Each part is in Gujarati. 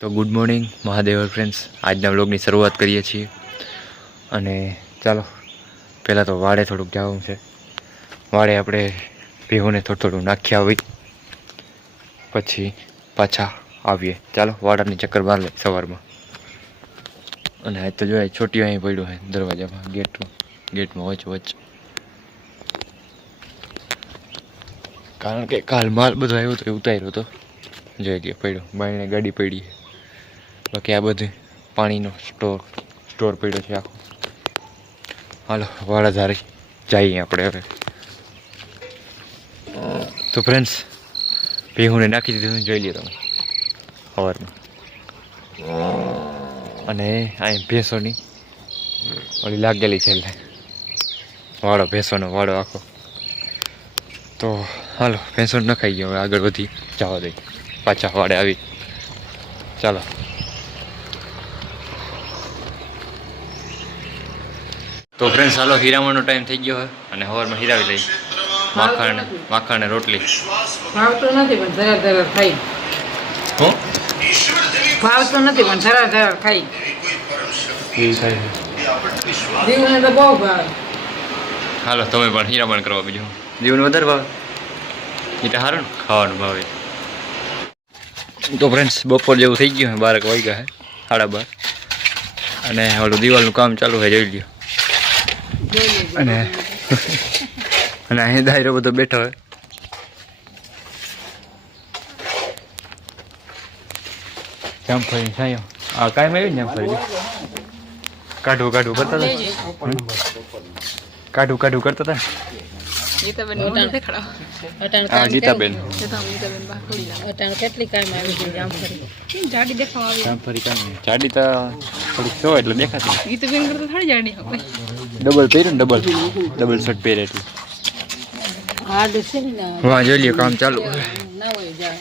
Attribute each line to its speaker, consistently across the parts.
Speaker 1: તો ગુડ મોર્નિંગ મહાદેવ ફ્રેન્ડ્સ આજના વ્લોગની શરૂઆત કરીએ છીએ. અને ચાલો, પહેલાં તો વાડે થોડુંક જવાનું છે. વાડે આપણે ભેહુંને થોડું થોડું નાખ્યા હોય. પછી પાછા આવીએ. ચાલો, વાડાની ચક્કર માર લે સવારમાં. અને આજ તો જો છોટી અહીં પડ્યું હોય, દરવાજામાં, ગેટમાં. ગેટમાં વચ વચ કારણ કે કાલ માલ બધો આવ્યો તો એ ઉતાર્યો હતો જોઈ ગયો પડ્યો. બાયણે ગાડી પડી. બાકી આ બધું પાણીનો સ્ટોર સ્ટોર પડ્યો છે આખો. હાલો વાળાધારી જઈએ આપણે હવે. તો ફ્રેન્ડ્સ ભેહુંને નાખી દીધું જોઈ લ્યો તમે. સવારમાં અને અહીં ભેંસોની ઓલી લાગેલી છે એટલે. વાળો ભેંસોનો વાળો આખો. તો હાલો, ભેંસો નખાઈ ગયો, હવે આગળ વધી જવા દઈ પાછા વાડે આવી. ચાલો. તો ફ્રેન્ડ ચાલો હીરામણનો ટાઈમ થઈ ગયો હોય અને હવારમાં હીરાવી લઈ માખણ માખણ ને રોટલી.
Speaker 2: ભાવતો નથી પણ ધરા ધરા ખાઈ.
Speaker 1: હું?
Speaker 2: ભાવતો નથી પણ ધરા ધરા ખાઈ. દીવને તો બહુ ભાવે.
Speaker 1: હાલો તમે પણ હીરામણ કરવા બીજું. જીવન વધારે ભાવે? એ તો સારું ને ખાવાનું ભાવે. તો ફ્રેન્ડ્સ બપોર જેવું થઈ ગયું બારક વાગ્યા હે સાડા બાર. અને ઓલું દિવાલનું કામ ચાલુ હોય જોઈ લ્યો. અને અને અહીં દાયરો બધો બેઠો હોય. જામફળી સાયો? આ કાંઈ આવ્યું ને જામફળી કાઢવું કાઢવું કરતા હતા? કાઢવું કાઢવું કરતા હતા?
Speaker 2: ગીતાબેન અટાણ અટાણ
Speaker 1: હા ગીતાબેન.
Speaker 2: અટાણ કેટલી કામ આવી ગઈ જામફળી
Speaker 3: જાડી દેખાવા આવી?
Speaker 1: જામફળી જાડી તો થોડીક છો એટલે દેખાતી.
Speaker 3: ઈ તો બેન કરતા થોડી જાડી હોય.
Speaker 1: ડબલ પહેર્યું ને ડબલ ડબલ શર્ટ પહેરે એટલે
Speaker 2: હાર્ડ છે ને.
Speaker 1: વાહ જોઈ લ્યો કામ ચાલુ.
Speaker 2: ના હોય જાય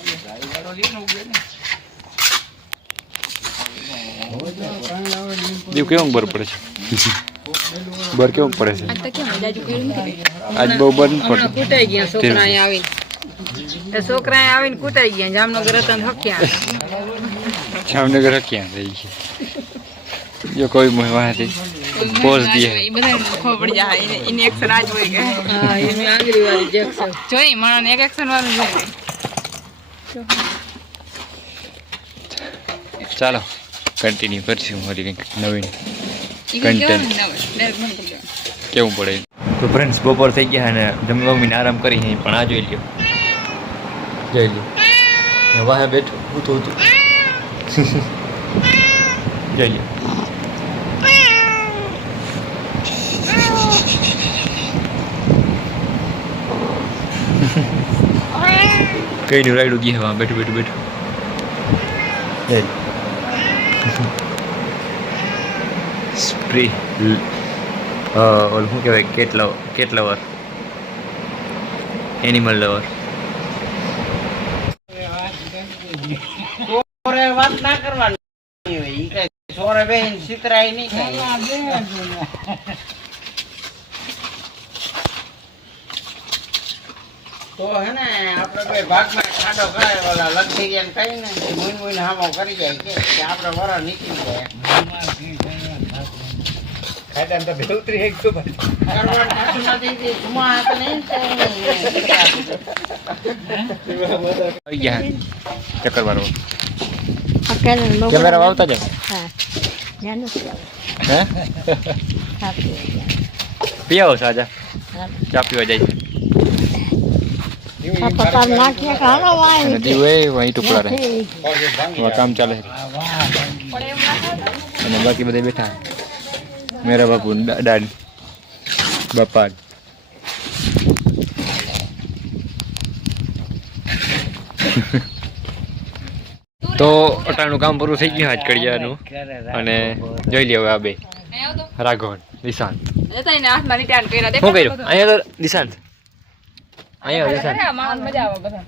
Speaker 1: દીવ કેવું બર પડે છે? બર કેવું પડે છે?
Speaker 3: આજ તો કેમ જાજુ કર્યું નથી
Speaker 1: આજ બહુ બર નથી
Speaker 2: હમણાં
Speaker 1: પડતું
Speaker 2: કૂટાઈ ગયા છોકરા અહીં આવીને. એ છોકરા અહીં આવીને કૂટાઈ ગયા જામનગર હતા ને હક્યા.
Speaker 1: જામનગર ક્યાં થઈ છે જો કોઈ મોહ વાંચી પોઝ દે
Speaker 3: એ બધા ખબર પડી જાય એને એને એક્શન આજ હોય કે
Speaker 2: હા એની આંગળી વાળી જેક્શન
Speaker 3: જોઈ માણસ એક એક્શન વાળું જોઈ
Speaker 1: ચાલો કન્ટિન્યુ કરશું મારી કંઈક નવીન
Speaker 3: દેવાનું
Speaker 1: કેવું પડે તો ફ્રેન્ડ્સ બપોર થઈ ગયા અને જમવા મમ્મીને આરામ કરી અહીં પણ આ જોઈ લ્યો જોઈ લ્યો વાહે બેઠું ઉતું ઉતું જોઈ લ્યો કઈ નું રાયડું ગયા હા બેઠું બેઠું બેઠું. સ્પ્રે ઓલું શું કહેવાય cat love cat lover animal lover
Speaker 4: વાત ના કરવાની હોય સોરે બેન સિતરાય નહીં તો હે ને આપણે બે ભાગમાં ખાડો કરે ઓલા લક્ષીરિયન કહીને મુઈન મુઈન હામો કરી જાય કે આપણે વરા નીકળી જાય. કરવાનું નથી તે ધુમા હાથ નહીં
Speaker 1: આવી ચક્કર મારવા કેમેરા આવતા જાય હે? પી આવો સાજા. ચા પીવા જાય. છે અને દીવ એ ટુકડા રહે હવે કામ ચાલે અને બાકી બધા બેઠા મેરા બાપુ દા- દાદી બાપા તો અટાણું કામ પૂરું થઈ ગયું આજ કડિયાનું. અને જોઈ લે હવે આ બે. રાઘવન નિશાંત શું કર્યું? અહીંયા તો નિશાંત અહીંયા આવ, નિશાંત
Speaker 3: અરે માણસ મજા આવે બધા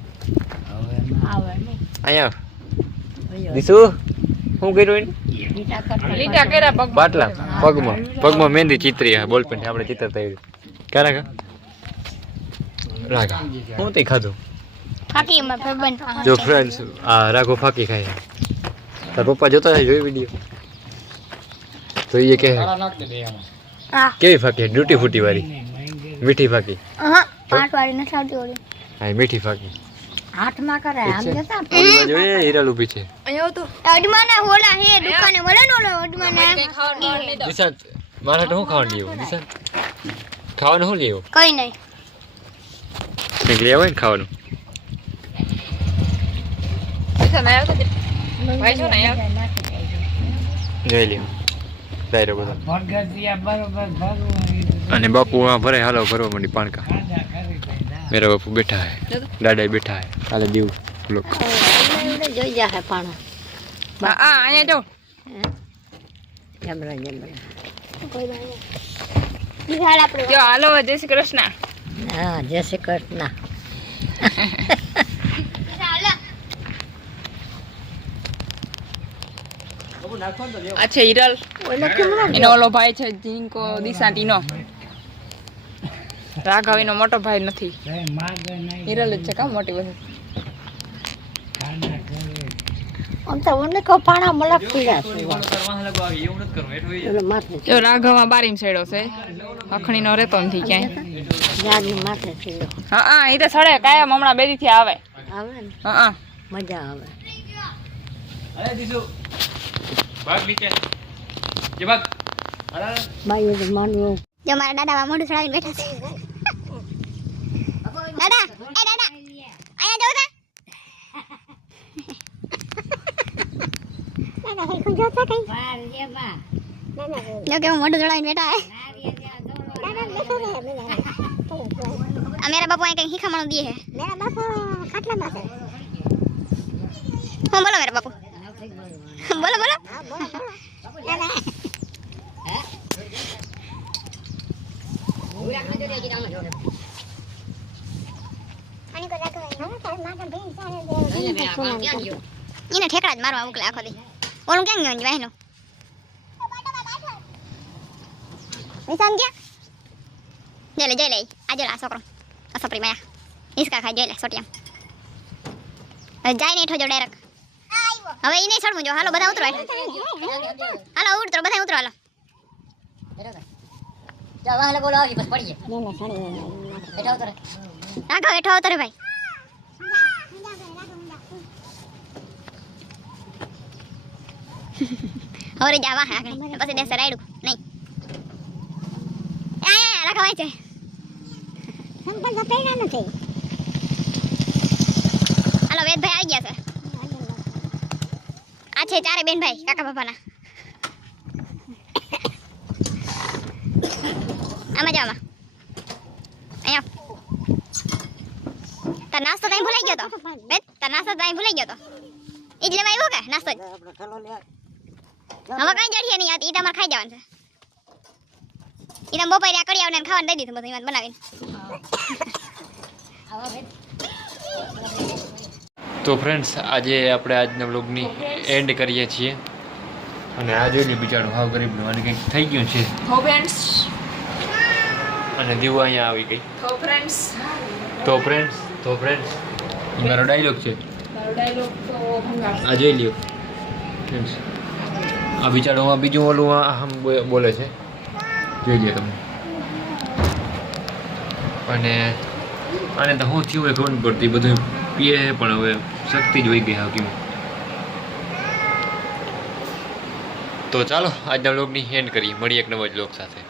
Speaker 1: અહીંયા આવ. દિશુ શું કર્યું એને
Speaker 3: લીટા કર્યા પગ
Speaker 1: બાટલા પગમાં પગમાં મહેંદી ચિત્રી હે બોલપેન આપણે ચિત્રતા એવી ક્યારે કા રાઘા હું તે ખાધું
Speaker 5: ફાકી માં ભાઈબંધ
Speaker 1: જો ફ્રેન્ડ્સ આ રાઘો ફાકી ખાય તાર પપ્પા જોતા હશે જોઈ વીડિયો તો એ કે
Speaker 5: હા
Speaker 1: કેવી ફાકી ડ્યુટી ફૂટી વાળી મીઠી ફાકી
Speaker 5: હા પાંચ વાળી નથી આવતી ઓલી.
Speaker 1: હા મીઠી ફાકી
Speaker 2: હાથમાં કરે આમ. જતા
Speaker 1: ઓલી બાજુ એ હિરલ ઊભી છે.
Speaker 5: અડમાના હોલા હે દુકાને મળે ને ઓલો અડમાના?
Speaker 3: કઈ ખાવાનું નહીં
Speaker 1: નિશાંત મારા તો હું ખાવાનું લેવું? નિશાંત ખાવાનું હું લેવું?
Speaker 5: કઈ નહીં.
Speaker 1: કંઈક લેવું હોય ને ખાવાનું? અને બાપુ ભરે હાલો ભરવા માંડી પાણકા. મેરા બાપુ બેઠા હે દાદા બેઠા હે કાલે દેવ લોક
Speaker 2: જોઈ જાહે પાણો
Speaker 3: આ હા, અહીંયા જો
Speaker 2: જમરા જમરા
Speaker 5: બિહાર આપણે
Speaker 3: જો હાલો જય શ્રી કૃષ્ણ
Speaker 2: હા જય શ્રી કૃષ્ણ
Speaker 3: અચ્છા હિરલ
Speaker 2: ઓલો
Speaker 3: એનો ઓલો ભાઈ છે જીનકો દિશાંતીનો રાઘવ એનો મોટો ભાઈ નથી. હિરલ જ છે કામ મોટી બધી? રાઘવમાં બારીમ સેડો છે. નથી ક્યાંય.
Speaker 2: સીડો
Speaker 3: હા હા એ તો સડે કાયમ હમણાં બેથી આવે હા હા.
Speaker 2: મજા આવે. બાયું તો માનવું
Speaker 5: જો મારા દાદા મોઢું ચડાવીને બેઠા છે દાદા એ દાદા અહીંયા જાવ તા દાદા હરખું જોતા કઈ જો કે હું મોઢું ચડાવીને બેઠા હે. આ મેરા બાપુ અહીં કઈ શીખામણું દે હે. મેરા બાપુ ખાટલામાં છે. હું બોલો મેરા બાપુ. બોલો બોલો. એને ઠેકડા જ મારવા મોકલે આખો દી. ઓલું ક્યાં ગયો બહેનો નિશાન ગયા જઈ લે જઈ લે આજે આ છોકરો આ છોકરી માયા હિસકા ખાઈ જઈ લે સોટિયા જાય નહીં ઠોજો ડાયરેક્ટ હવે ઈ નહીં ચડવું જો હાલો બધા ઉતરો. હાલો ઉતરો બધા ઉતરો હાલો રાખો હેઠો ઉતરે ભાઈ હવે જા વાહ આગળ પછી દેશે રાયડું નહીં આ રાખો નથી હાલો વેદભાઈ આવી ગયા છે આ છે ચારે બેન ભાઈ કાકા બાપાના આમાં જાવ આમાં અહીંયા તાર નાસ્તો તાઈ ભૂલાઈ ગયો તો બેન તાર નાસ્તો ત્યાં ભૂલાઈ ગયો તો એટલે જ આવ્યો કે નાસ્તો જ હવે કઈ જડીએ નહીં આ ઈ તમારે ખાઈ જવાનું છે. તમે બપોરે આ કરી આવને ખાવાનું દઈ દીધું બધું ઈમાં બનાવીને.
Speaker 1: તો ફ્રેન્ડ્સ આજે આપણે આજના બ્લોગની એન્ડ કરીએ છીએ. અને આ જોઈ લ્યો બિચારું હાવ ગરીબનું અને કંઈક થઈ ગયું છે.
Speaker 3: ફ્રેન્ડ્સ
Speaker 1: અને દીવ અહીંયા આવી ગઈ.
Speaker 3: ફ્રેન્ડ્સ
Speaker 1: તો ફ્રેન્ડ્સ તો ફ્રેન્ડ્સ મારો ડાયલોગ છે.
Speaker 3: મારો ડાયલોગ તો
Speaker 1: આ જોઈ લ્યો. ફ્રેન્ડ્સ આ બિચારો આ બીજું ઓલું આમ બોલે છે. જોઈ લે તમે અને આને તો શું થયું હોય ખબર નથી પડતી. બધું પીએ પણ હવે શક્તિ જ વહી ગઈ હાવ કેમ તો ચાલો આજના બ્લોગની એન્ડ કરીએ. મળીએ એક નવા બ્લોગ સાથે.